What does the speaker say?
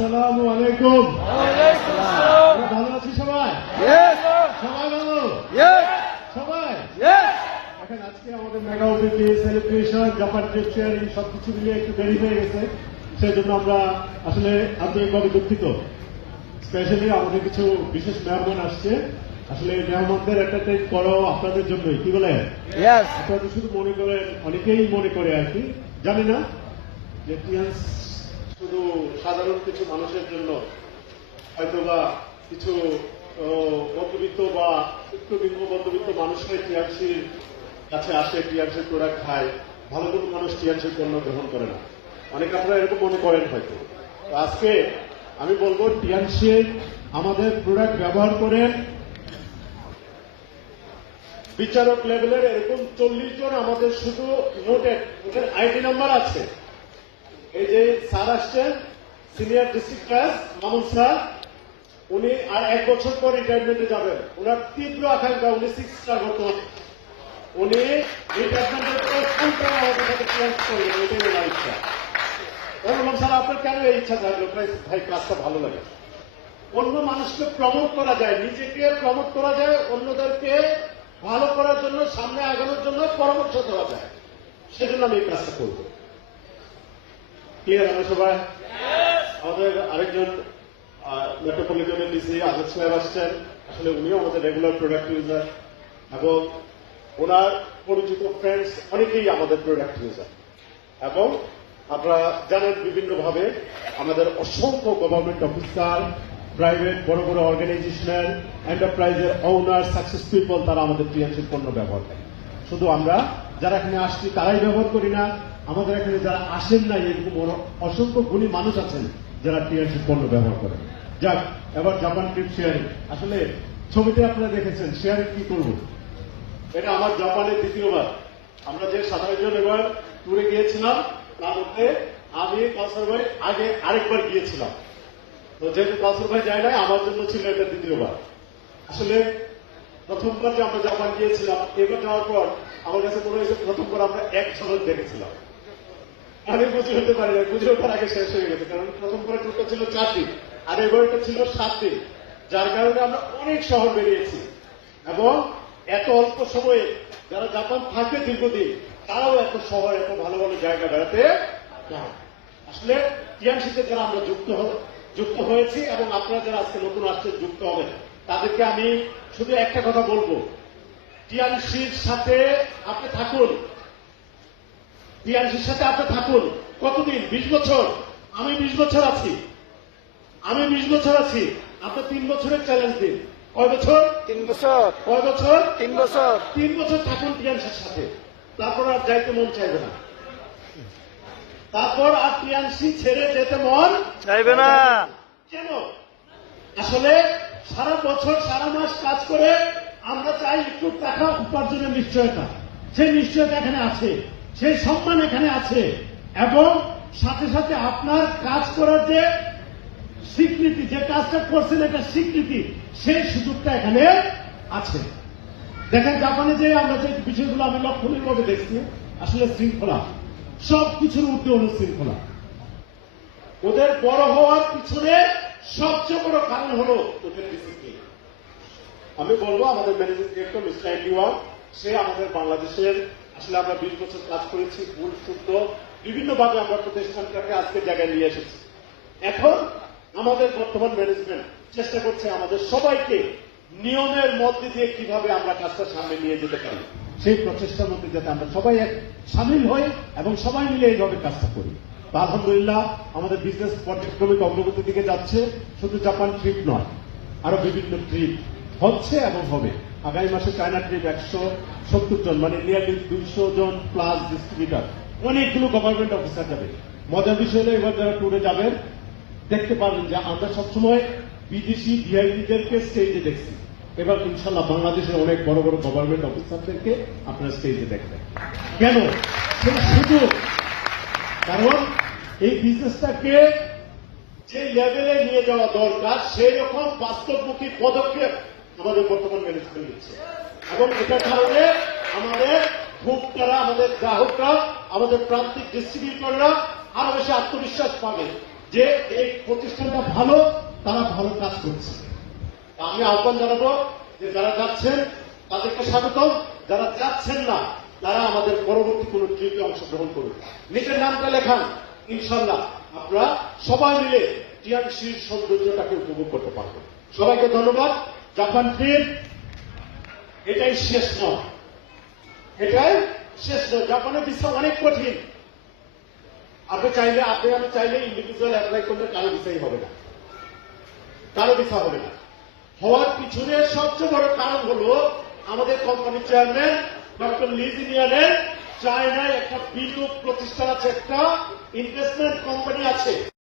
আসসালামু আলাইকুম। ভালো আছি সবাই? সবাই ভালো? সবাই? এখন আজকে আমাদের mega OBP celebration Japan sharing সবকিছু মিলিয়ে একটু দেরি হয়ে গেছে। সেই জন্য আমরা আসলে আন্তরিকভাবে দুঃখিত। স্পেশালি আমাদের কিছু বিশেষ মেহমান আসছে। আসলে মেহমানদের একটা ট্রেন করো আপনাদের জন্যই কি বলে আপনারা শুধু মনে করেন অনেকেই মনে করে আর কি। জানি না যে শুধু সাধারণ কিছু মানুষের জন্য হয়তোবা কিছু মধ্যবিত্ত বা একটু নিম্ন মধ্যবিত্ত মানুষরাই টিয়ান্সির কাছে আসে টিয়ান্সের প্রোডাক্ট খায়, ভালো কোনো মানুষ টিয়ান্সের পণ্য গ্রহণ করে না। অনেকে আপনারা এরকম মনে করেন হয়তো আজকে আমি বলব টিয়ান্সের আমাদের প্রোডাক্ট ব্যবহার করেন বিচারক লেভেলের এরকম চল্লিশ জন, আমাদের শুধু নোটেড ওদের আইডি নাম্বার আছে। এই যে স্যার আসছেন senior district class Mamun sir, উনি আর এক বছর পর রিটায়ারমেন্টে যাবেন। ওনার তীব্র আকাঙ্ক্ষা, উনি সিক্স স্টার হতো উনি রিটায়ারমেন্টের ইচ্ছা। বললাম স্যার, আপনার কেন এই ইচ্ছা থাকল ভাই কাজটা ভালো লাগে। অন্য মানুষকে প্রমোট করা যায়, নিজেকে প্রমোট করা যায়, অন্যদেরকে ভালো করার জন্য, সামনে আগানোর জন্য পরামর্শ দেওয়া যায়। সেজন্য আমি এই কাজটা করব। ক্লিয়ার আমরা সবাই? আমাদের আরেকজন মেট্রোপলিটনের ডিসি আজাদ সাহেব আসছেন। আসলে উনিও আমাদের রেগুলার প্রোডাক্ট ইউজার এবং ওনার পরিচিত ফ্রেন্ডস অনেকেই আমাদের প্রোডাক্ট ইউজার এবং আপনারা জানেন বিভিন্নভাবে আমাদের অসংখ্য গভর্নমেন্ট অফিসার প্রাইভেট বড় বড় অর্গানাইজেশনের এন্টারপ্রাইজের ওনার সাকসেস পিপল তারা আমাদের টিএনসির পণ্য ব্যবহার করে। শুধু আমরা, যারা এখানে আসছি, তারাই ব্যবহার করি না। আমাদের এখানে যারা আসেন না এরকম অসংখ্য গুণী মানুষ আছেন যারা টিএনসির পণ্য ব্যবহার করেন। যাক, এবার জাপান ট্রিপ শেয়ারিং। আসলে ছবিতে আপনারা দেখেছেন শেয়ারিং কি করব? এটা আমার জাপানের দ্বিতীয়বার। আমরা যে সাধারণ এবার ট্যুরে গিয়েছিলাম, তার মধ্যে আমি, কাউসার ভাই, আগে আরেকবার গিয়েছিলাম। তো যেহেতু কাউসার ভাই যায় নাই, আমার জন্য ছিল এটা দ্বিতীয়বার। আসলে প্রথমবার যে আমরা জাপান গিয়েছিলাম, এবার যাওয়ার পর আমার কাছে মনে হয়েছে প্রথমবার আমরা এক ঝলক দেখেছিলাম। আমি বুঝে হতে পারি না বুঝে ওঠার আগে শেষ হয়ে গেছে, কারণ প্রথম পরে ট্যুরটা ছিল চার দিন আর এবারটা ছিল সাত দিন যার কারণে আমরা অনেক শহর বেরিয়েছি। এবং এত অল্প সময়ে যারা জাপান থাকে দীর্ঘদিন, তারাও এত শহর এত ভালো ভালো জায়গা বেড়াতে। আসলে টিএমসিতে যারা আমরা যুক্ত যুক্ত হয়েছি এবং আপনারা যারা আজকে নতুন আসছেন, যুক্ত হবেন, তাদেরকে আমি শুধু একটা কথা বলব। টিএমসির সাথে আপনি থাকুন। টিআরসির সাথে আপনি থাকুন। কতদিন? বিশ বছর। আমি বিশ বছর আছি। আমি বিশ বছর আছি। আপনি তিন বছরের চ্যালেঞ্জ দিন। কয় বছর? তিন বছর। কয় বছর? তিন বছর। তিন বছর থাকুন টিআরসির সাথে। তারপর আর যাইতে মন চাইবে না। তারপর আর টিআরসি ছেড়ে যেতে মন চাইবে না। কেন? আসলে সারা বছর সারা মাস কাজ করে আমরা চাই একটু টাকা উপার্জনের নিশ্চয়তা। সেই নিশ্চয়তা এখানে আছে। সেই সম্মান এখানে আছে, এবং সাথে সাথে আপনার কাজ করার যে স্বীকৃতি, যে কাজটা করছেন এটা স্বীকৃতি, সেই সুযোগটা এখানে আছে। দেখেন, জাপানে যে আমরা যে বিষয়গুলো আমি লক্ষণীয়ভাবে দেখছি, আসলে শৃঙ্খলা সব কিছুর হল শৃঙ্খলা। ওদের বড় হওয়ার পিছনে সবচেয়ে বড় কারণ হলো ওদের ডিসিপ্লিন আমি বলব, আমাদের ম্যানেজিং ডিরেক্টর মিস্টার সে আমাদের বাংলাদেশের আসলে আমরা বিশ বছর কাজ করেছি, ভুল শুদ্ধ। বিভিন্নভাবে আমরা প্রতিষ্ঠানটাকে আজকে জায়গায় নিয়ে এসেছি। এখন আমাদের বর্তমান ম্যানেজমেন্ট চেষ্টা করছে আমাদের সবাইকে নিয়মের মধ্যে দিয়ে কীভাবে আমরা কাজটা সামনে নিয়ে যেতে পারি। সেই প্রচেষ্টার মধ্যে যাতে আমরা সবাই এক, সামিল হই এবং সবাই মিলে এইভাবে কাজটা করি। আলহামদুলিল্লাহ, আমাদের বিজনেস পর্যায়ক্রমিক অগ্রগতির দিকে যাচ্ছে। শুধু জাপান ট্রিপ নয়, আরও বিভিন্ন ট্রিপ হচ্ছে এবং হবে। আগামী মাসে চায়না ট্রিপ একশো সত্তর জন মানে নিয়ারলি দুইশো জন প্লাস ডিস্ট্রিবিউটার অনেকগুলো গভর্নমেন্ট অফিসার যাবে। মজার বিষয় হলো, এবার যারা ট্যুরে যাবেন, দেখতে পারবেন যে আমরা সবসময় বিদেশি ভিআইপিদেরকে স্টেজে দেখছি। এবার ইনশাল্লাহ বাংলাদেশের অনেক বড় বড় গভর্নমেন্ট অফিসারদেরকে আপনারা স্টেজে দেখবেন। কেন? সুযোগ কারণ এই বিজনেসটাকে যে লেভেলে নিয়ে যাওয়া দরকার, সেই রকম বাস্তবমুখী পদক্ষেপ আমাদের বর্তমান ম্যানেজমেন্ট নিচ্ছে এবং এটার কারণে আমাদের ভোক্তারা, আমাদের গ্রাহকরা, আমাদের প্রান্তিক ডিস্ট্রিবিউটররা আরও বেশি আত্মবিশ্বাস পাবে যে এই প্রতিষ্ঠানটা ভালো, তারা ভালো কাজ করছে। আমি আহ্বান জানাব যে যারা যাচ্ছেন, তাদেরকে স্বাগতম। যারা যাচ্ছেন না, তারা আমাদের পরবর্তী কোন ট্রিপে অংশগ্রহণ করুন। নিজের নামটা লেখান ইনশাল্লাহ আপনারা সবাই মিলে টিআরসির সৌন্দর্যটাকে উপভোগ করতে পারবেন। সবাইকে ধন্যবাদ। জাপান ট্রিপ এটাই শেষ নয়। এটাই শেষ নয়। জাপানের ভিসা অনেক কঠিন, আপনি চাইলে, আপনি আমি চাইলে ইন্ডিভিজুয়াল অ্যাপ্লাই করলে কারও ভিসাই হবে না। কারও ভিসা হবে না। হওয়ার পিছনে সবচেয়ে বড় কারণ হলো আমাদের কোম্পানির চেয়ারম্যান ডক্টর লিজিনিয়ানের চায়নায় একটা বিনিয়োগ প্রতিষ্ঠান আছে, একটা ইনভেস্টমেন্ট কোম্পানি আছে।